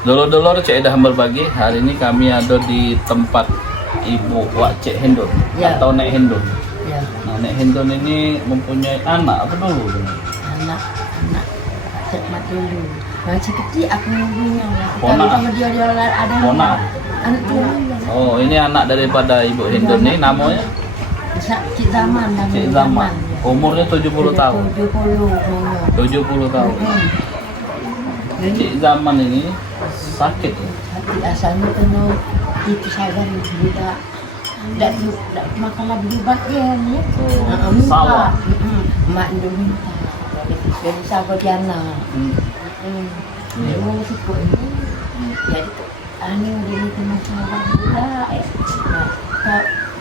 Dulur-dulur Cik dah berbagi. Hari ini kami ada di tempat Ibu Wak Cik Hendon Ya. atau Nek Hendon. Ya, Nah, Nek Hendon ini mempunyai anak apa dulu? anak cek mat dulu. Masih kecil aku punya. Ponak. Kalau sama dia ada Ponak. anak dulu. Oh, ini anak daripada Ibu Hendon ini namanya Cik Zaman dan Cik Zaman. Umurnya 70 tahun. 70 tahun. Jadi Cik Zaman ini sakit ya? hati asalnya kena itu sabar tidak makan lagi obat dia ni. Oh, salah. Mak dia minta. Jadi sabar dia nak. Ini mau sikut ni. Jadi anu dia ni kena sabar juga. Nah,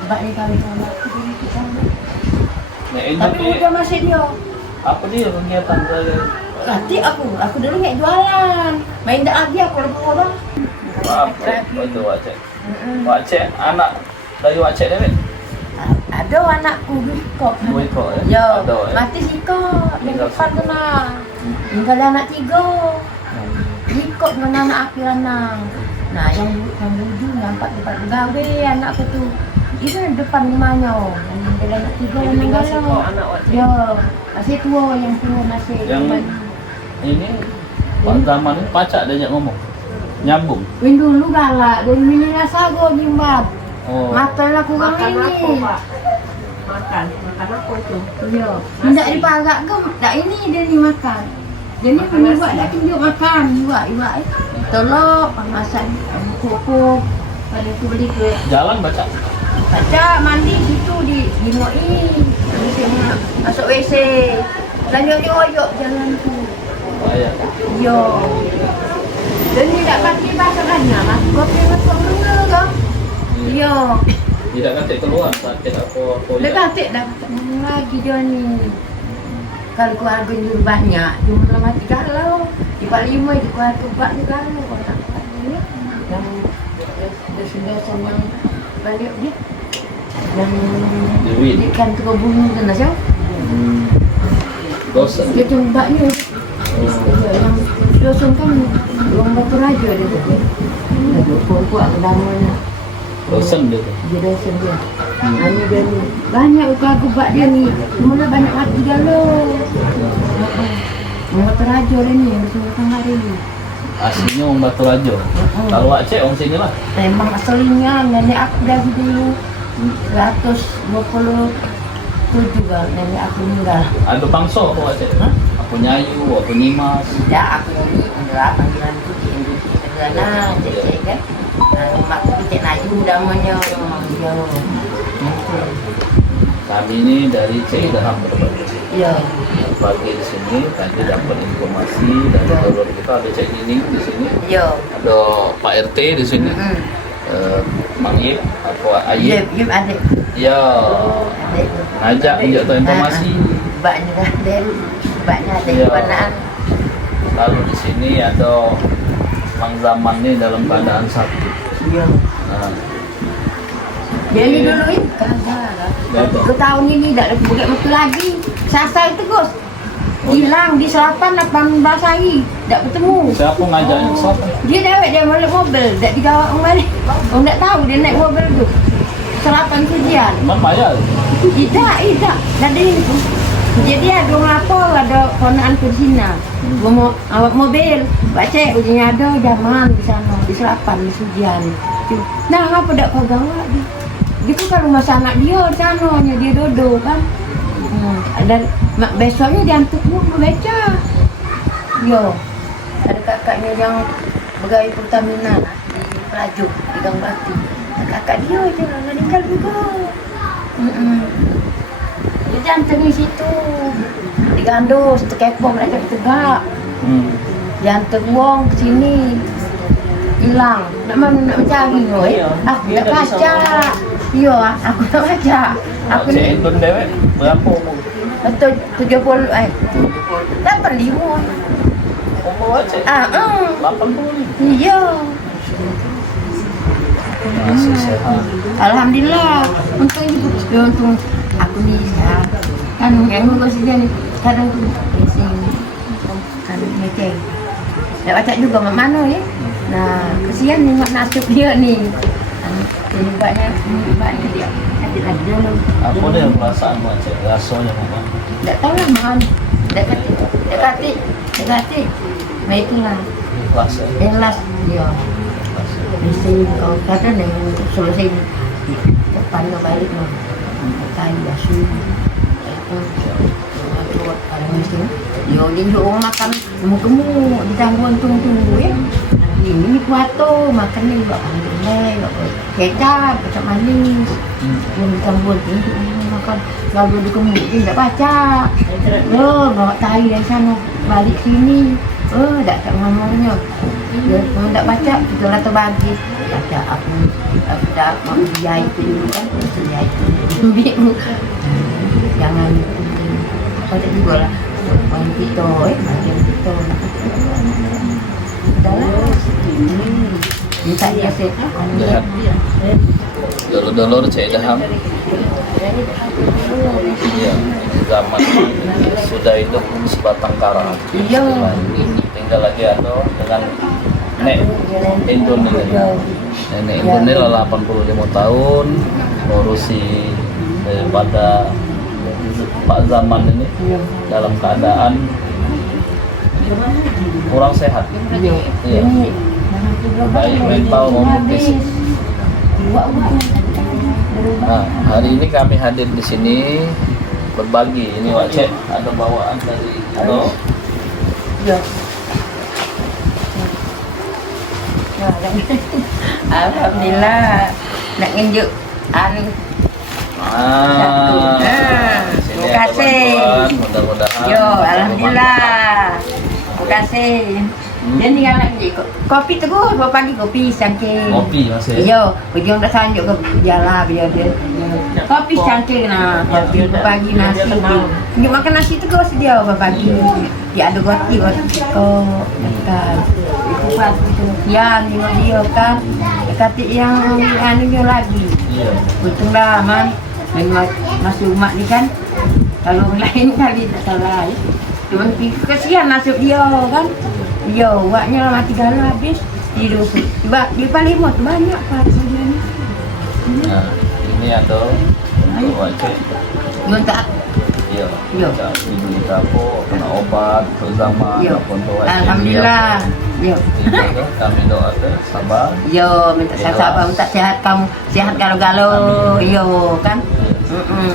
sebab ni kami sama aku dulu kita. Nek Hendon Tapi ni udah masih dia. apa dia kegiatan saya? Nanti aku dulu nggak jualan. Main dak lagi aku lebih orang. Maaf, Cik. Betul Wak Cik. Wak Cik, anak dari Wak Cik Dewek? Ada anakku kok. Dua ekor ya? Ya, Ada ya? mati sikok. Di Tinggal depan sikok. kena. Tinggal anak 3. Ikut dengan anak aku lanang. Nah, yang budu nampak tempat gawe anak aku tu. Itu depan rumahnya. Ada anak 3 yang meninggal. Ya, masih tua yang tua masih. Yang ini Pak Zaman ini pacak dia ajak ngomong. Nyambung. Win dulu galak, dari mini rasa go jimbat. Oh. Makan lah kurang Makan ini. apa, Pak? Makan apa itu? Ya, tidak dipagak ke, tak ini dia ni makan. Dia ni Makan punya nasi. buat dah tunjuk makan, buat. Tolok, masak kukuh. Pada tu beli ke. Jalan baca. Baca mandi situ di MUI. Masuk WC. Lanjut jalan tu. Oh, ya. Yo. Dan ni tak pakai bahasa banyak, mas. Kopi masuk mana ke? Yo. Tidak kata keluar sakit apa Dia kata dah lagi dia ni. Kalau keluarga ni banyak, jumlah mati galau. Di 45 di keluarga 4 ni galau. Kalau tak dapat ni, yang dosen-dosen yang balik dia. Yang Dewi. ikan terbunuh tu nak siapa? Dosen. Dia tumbaknya. Yang dosen kan orang Batu Raja dia tu. Ada kuat namanya. Dosen dia tu. Dia dosen dia. Hanya dia ni. Banyak ubat dia ni. Mula banyak mati galau. Orang Batu Raja dia ni yang bersama hari ni. Aslinya orang Batu Raja. Kalau Wak Cik orang sini lah. Memang aslinya nenek aku dari dulu 127 lah nenek aku meninggal. Ada bangsa apa Wak Cik? Hah? Apa Nyayu, apa Nimas. Tidak, aku ni adalah panggilan tu Cik Nana, Cik kan. Mak aku Cik Naju namanya. Ya. Kami ini dari Cik Daham berbagi. Ya. Bagi di sini tadi dapat informasi dari dulur kita, ada Cik Nining di sini, Ya. ada Pak RT di sini, Mang Yip, apa Ayib. Yep, adik. Ya, Adik. ngajak menjak tahu informasi. Sebabnya ada, sebabnya ada Ya. kebanaan. Lalu di sini ada Mang Zaman ni dalam keadaan sakit. Ya. Nah, Dia ni dulu ni kagak lah. Gagal. 3 tahun ini tak ada buka betul lagi. Sasar terus. Hilang di selapan 18 hari. Tak bertemu. siapa ngajaknya ke sana? Dia dewek dia balik mobil. Tak digawak kembali. Orang tak tahu dia naik mobil tu. Selapan kujian. Memang bayar. Tidak. Dah ada ini tu. Jadi ada orang lapor, ada ponaan ke Cina. Awak mobil. Baca ujiannya ada zaman di sana. Di selapan, di Sujian. Nah, apa tak kau gawak dia? Dia tu kan rumah anak dia di sana. Dia duduk kan. Dan besoknya dia hantar keluar baca. Yo. Ada kakaknya yang pegawai Pertamina di Pelaju, di Gang Batu. Kakak dia je meninggal juga. Dia jantung di situ. Digandos, terkepong nak cari tegak. Jantung buang ke sini. Hilang. Nak mana nak mencari oi. Aku tak baca. Yo, aku tak baca. Aku Cik ni Hendon dewek berapa umur? 70 85. Umur Wak Cik? 80 ni. Iya. Masih sehat. Alhamdulillah. Untung aku ni kan yang ngurus dia ni kadang tu racing kan ngecek. Tak baca juga mak mana ya. Nah, kesian nih mak nasib dia nih. Ini banyak dia. Ada dulu. Apa deh yang perasaan Wak Cek rasonya Mak? Tak tahu lah mak. Dekati. Nah itulah. Ikhlas ya. Ikhlas dia. Mesti kau kata nih selesai depan kau balik mah. Kain basuh. Yo di rumah makan gemuk-gemuk ditangguh tunggu ya. Ini kuato makan nih buat alhamdulillah, kecap, kecap manis. Yang ditangguh tunggu makan. Kalau di kemudian tidak baca. Bawa tai dari sana balik sini. Tak ngomongnya. Dia tidak baca, kita rata bagi. Baca aku dah mau dia itu dulu kan, dia itu. Jangan pada juga lah main pito, main pito. Udahlah, minta dia set. Lihat. Dulur-dulur Cek Idham. Iya, zaman sudah hidup sebatang kara. Iya. Tinggal lagi atau dengan Nek Indonesia. Nenek Indonesia 85 tahun ngurusi daripada Pak Zaman ini dalam keadaan kurang sehat. Iya. Baik mental maupun fisik. Nah, hari ini kami hadir di sini berbagi. Ini Wak Cek ada bawaan dari Ado. Ya. Alhamdulillah nak nginjuk anu. Sini Terima ada kasih. bantuan, mudah-mudahan. Yo, alhamdulillah. Terima kasih. Dia tinggal lagi kopi teguh, bawa pagi kopi sangking. Kopi masih. Yo, ujung dah sanjuk ke jalan biar dia. Kopi sangking nah, kopi pagi nasi. Dia makan nasi teguh sedia pagi. Dia ada roti kok makan. Buat itu yang dia kan. Kata yang anu lagi. Iya. Untung dah man. Masuk rumah ni kan. Kalau lain kali tak salah. Cuma kesian nasib dia kan. Dia buatnya mati galau habis tidur. Tiba di Palembang tu banyak pak dia ni. Nah, ini ada untuk Wak Cek. Minta Iya. Yo. Dibeli kapok, kena obat, terutama Yo. untuk Wak Cek. Alhamdulillah. Yo. Iya, kami doakan sabar. Yo minta sabar minta sehat kamu. Sehat galau-galau. Yo kan.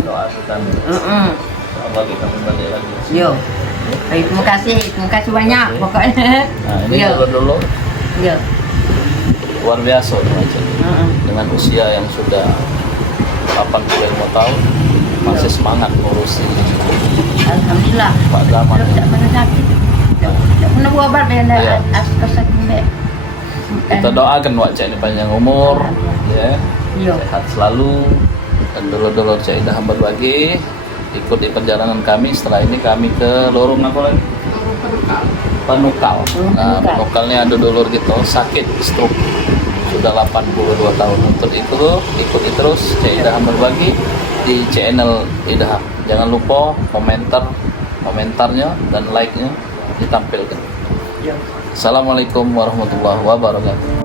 Doakan. Allah kita kembali lagi. Yo. Baik, terima kasih banyak pokoknya. Nah, ini dulu Yo. luar biasa nih Wak Cek. Dengan usia yang sudah 85 tahun masih semangat ngurusi Alhamdulillah. Pak Zaman. Tak pernah sakit. Tak pernah buat obat Iya. benda sakit. Kita doakan Wak Cek ini panjang umur, ya, Yo. sehat selalu, dan dulur-dulur Cek Idham berbagi. Ikuti perjalanan kami. Setelah ini kami ke lorong apa lagi? Penukal. Nah, penukalnya ada dulur gitu sakit stroke sudah 82 tahun. Untuk itu ikuti terus Cek Idham berbagi di channel Idham. Jangan lupa komentarnya dan like-nya ditampilkan. Assalamualaikum warahmatullahi wabarakatuh.